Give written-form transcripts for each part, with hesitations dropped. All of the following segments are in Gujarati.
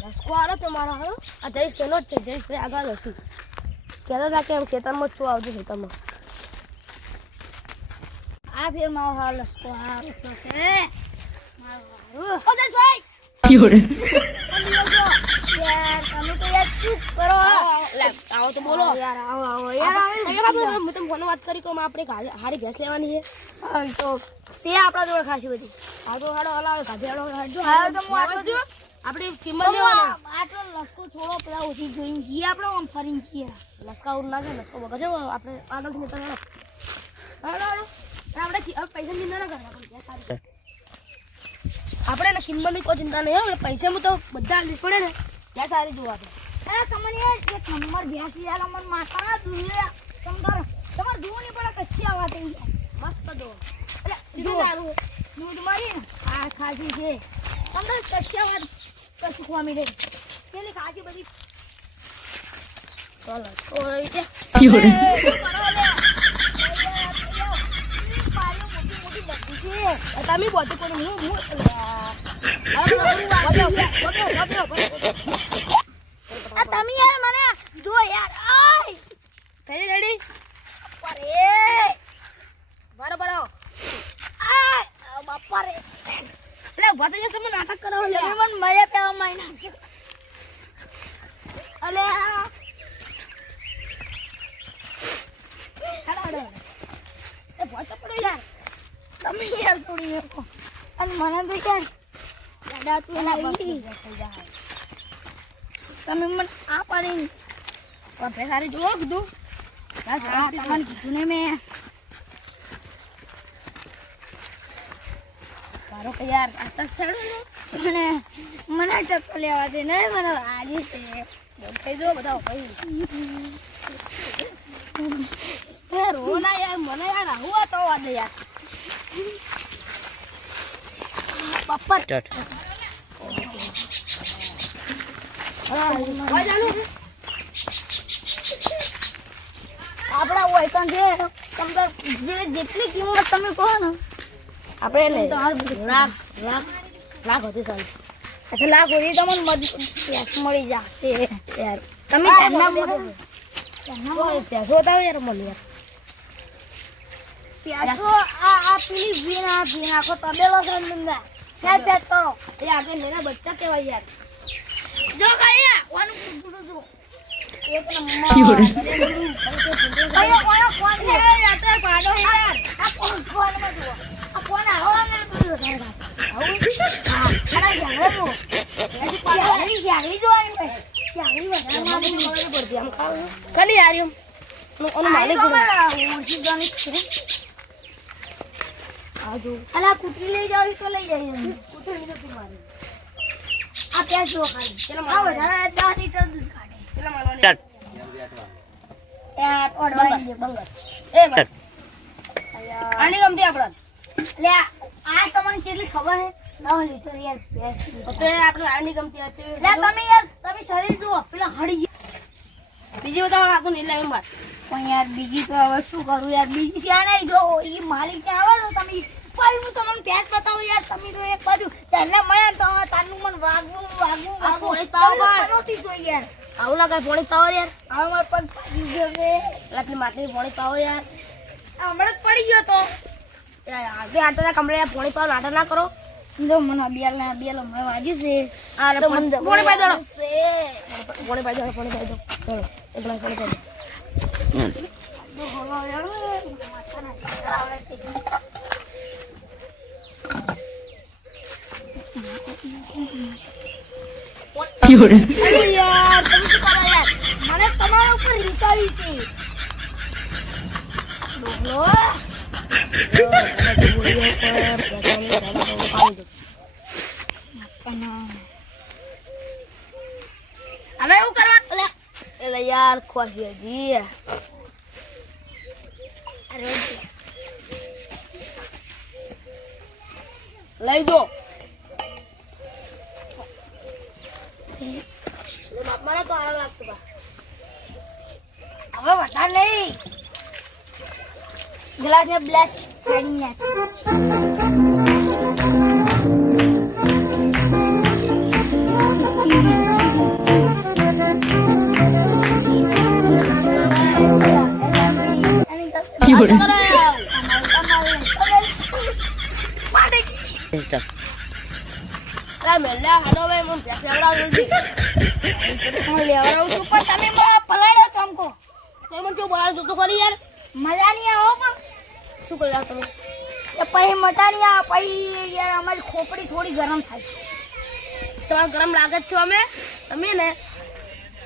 લસકો આરો તમારો હારો આ જઈશ પેલો જ છે જઈશ ભાઈ આગળ હશે કહેતા હતા કે એમ ખેતરમાં શું આવતું ખેતરમાં આ ફેર મારો હાલ લસકો આ ઉઠો છે મારો ઓ જઈશ ભાઈ Fiore. યાર તમે તો યાર શું કરો લે આવો તો બોલો યાર આવો યાર હું તમને ફોન વાત કરી કે આપણે હારી ભેંસ લેવાની છે હાલ તો સે આપણા જોડે ખાસી બધી આ તો હાડો હલાવે કાઢે હાડો હાલ તો હું આટલો આપણે કિંમત લેવાની આટલો લસકો થોડો પેલા ઓછી જોઈને ગઈએ આપણે આમ ફરીને છીએ લસકા ઉર ના છે લસકો બગડે આપણે આગળથી નીકળ હાડો હાડો આપણે પૈસા ચિંતા ના કરવા પણ સારી આપણે ને કિંમતની કોઈ ચિંતા નહીં હોય પૈસામાં તો બધા લીધ પડે ને ત્યાં સારી જોવા એ તમને યાર એક નંબર ભેંસ યાર અમર માતા દુનિયા તમાર દૂધ નહીં પડે કચ્છી આવા થઈ મસ્ત દો એટલે સીધું સારું દૂધ મારી ને આ ખાસી છે તમને કચ્છી આવા કશું ખવા મળે પેલી ખાસી બધી ચાલો ઓય છે Fiore. તમે બોતે કોને હું તમે યાર મને જો યાર આય થઈ રેડી અરે બરાબર આવો આય બાપા રે એટલે બોતે જે તમે નાટક કરો લે તમે મને મરે પેવા માઈ નાખશો અલે હાડો એ બોતે પડો યાર તમે યાર છોડી નાખો અને મને તો યાર દાદા તું લાવી તમે મને આ પાડી પણ સારી જોવો કીધું હા તમને કીધું ને મેં તારો કે યાર આસાસ થયો મને મને ટક્કર લેવા દે નહીં મને આજે છે થઈ જો બધા ભાઈ એ રોના યાર મને યાર આવું તો વાદે યાર પપ્પા Start. હા જાનું આપણા ઓયકન છે તમને જેટલી કિંમત તમે કહો ને આપણે તો હાલ બધી લાખ હતી સારી એટલે લાખ સુધી તમને મજબૂત મળી જશે યાર તમે ટાઈમના પેસો બતાવો યાર મને યાર પ્યાસો આ પેલી ભીના કો તબેલો છે નંદા ક્યાં પેટ કરો એ આગળ મેરા બચ્ચા કેવાય યાર જો કયા ઓનું પૂછું છું એક Fiore. કયા કોણ છે યાર તો પાડો યાર આ કોણ માં જુઓ આ કોણ આવો ને બધું હા ખરા જાગડે જો જાગડી જોવાની ભાઈ જાગડી વધારે મારી ખબર પડતી આમ ખાવ ખાલી યાર એમ ઓનો માલિક ઓછી જાણી છે આજુ અલા કુટરી લઈ જાવ તો લઈ જાય કુતરી નથી મારી આ પ્યાસ જો ખાલી પેલા આ વધારે 10 લીટર દૂધ કાઢે પેલા મારવાની Start. ત્યાં ઓડવાઈ દે બંગર એ બસ આની ગમતી આપણ લે આ તમને કેટલી ખબર હે 10 લીટર યાર પ્યાસ તો એ આપણે આની ગમતી આ છે લે તમે યાર તમે શરીર જુઓ પેલા હળી બીજી બતાવો આખું નહીં લાવી માર પણ યાર બીજી તો હવે શું કરું યાર બીજી છે નહીં જો ઈ માલિક ને આવે તો તમે પણ હું તમને પ્યાસ બતાવું યાર તમે તો એક બાજુ તને મળે તો તારનું મન વાગવું આ પોણી પાવ બાર. નહોતી જોઈ યાર આવું લાગે પોણી પાવો યાર હવે મારે પણ પાડી ગયો છે આટલી માટલી પોણી પાવો યાર હમણાં જ પડી ગયો તો આગળ આટલા કમરે પોણી પાવો નાટક ના કરો જો મને બેલ હમણાં વાગ્યું છે આ તો મને પોણી પાઈ દો છે પોણી પાઈ દો પોણી પાઈ દો ચલો એક ગ્લાસ પોણી પાઈ દો બોલો યાર માથાના ચક્કર આવે છે Fiore. અરે યાર તમે શું કરો યાર મને તમારા ઉપર રિસાવી છે બોલો હવે એવું કરવા એટલે યાર ખોસી હજી અરે લઈ દો મારા તો હાલ લાગશે બા હવે વધારે નહીં ગ્લાસ ને બ્લેસ પાડી નાખ હાલો હવે મને ભેંસ લેવડાવો જલ્દી. હું લેવડાવું છું પણ તમે મને પલાળો ચમકો તો મને કેવું બોલાવું તું તો ખરી યાર. મજા નહીં આવો પણ શું કરી તમે? એ પછી મજા નહીં આવે પછી યાર અમારી ખોપડી થોડી ગરમ થાય તમારે ગરમ લાગે જ છો અમે તમે ને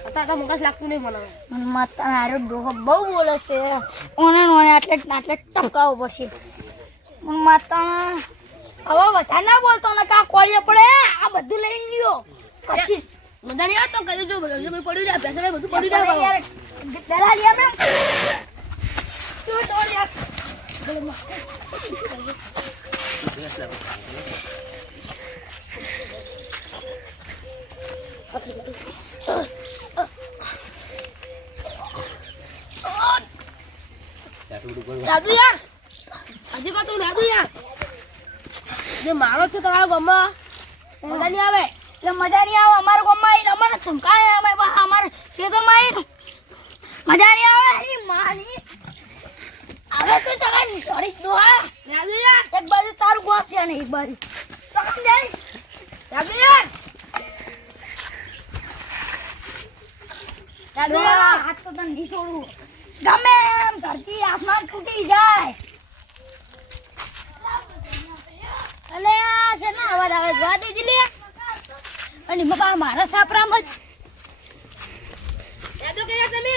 અત્યારે મુકાશ લાગતું નહીં મને. મને માતા હારો ડોહો બહુ બોલે છે ઓને ઓને આટલે ટપકાવો પડશે મને માતા હવે વધારે ના બોલતો ને કા કોળીએ પડે આ બધું લઈ લ્યો પછી મજા નહીં આવતો કદી જો બધું પડ્યું રહ્યા ભેંસ બધું પડ્યું પડે રહ્યા. યાર દલાલી અમે શું તો યાર દાદુ યાર હજી કા તું દાદુ યાર જે મારો છે તમારા ગામમાં મજા નહીં આવે. એટલે મજા નહીં આવે અમારા ગામમાં આવીને અમારે ધમકાય અમે અમારે ખેતરમાં આવીને મજા નહીં આવે એની માની હવે તો ચલા નીકળી દો હા દાદુ યાર એક બાજુ તારું ગામ છે ને એક બાજુ તો કેમ જઈશ દાદુ યાર દાદુ દોરા યાર હાથ તો તને નહીં છોડું ગમે એમ ધરતી આસમાન તૂટી જાય અલે આ છે ને અવાજ આવે જોવા દેજી લે અને બાપા મારા છાપરામાં જ દાદુ કે તમે